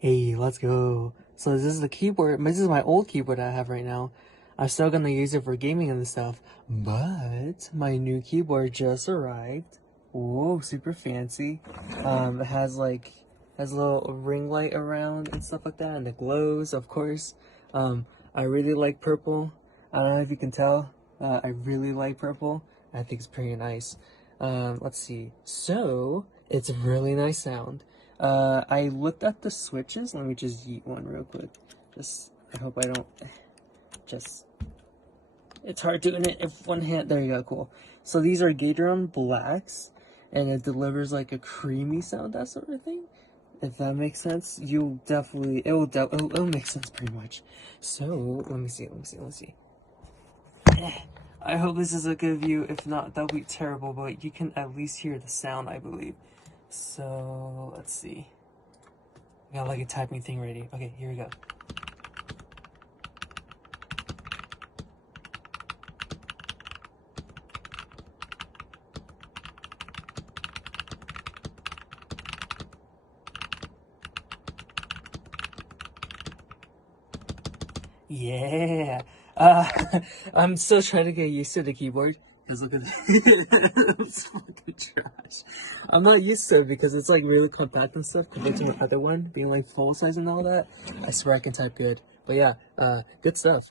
Hey, let's go. So this is the keyboard. This is my old keyboard I have right now. I'm still gonna use it for gaming and stuff, but my new keyboard just arrived. Whoa, super fancy. It has a little ring light around and stuff like that, and it glows, of course. I really like purple. I don't know if you can tell. I really like purple. I think it's pretty nice. Let's see. So it's a really nice sound. I looked at the switches. Let me just yeet one real quick. I hope I don't, just, it's hard doing it if one hand, there you go, cool. So these are Gateron Blacks, and it delivers like a creamy sound, that sort of thing. If that makes sense, it'll make sense pretty much. So, let me see. I hope this is a good view. If not, that would be terrible, but you can at least hear the sound, I believe. So, let's see. I got like a typing thing ready. Okay, here we go. Yeah. Uh, I'm still trying to get used to the keyboard. Cause look at that. It's fucking trash. I'm not used to it because it's like really compact and stuff compared to my other one being like full size and all that. I swear I can type good. But yeah, good stuff.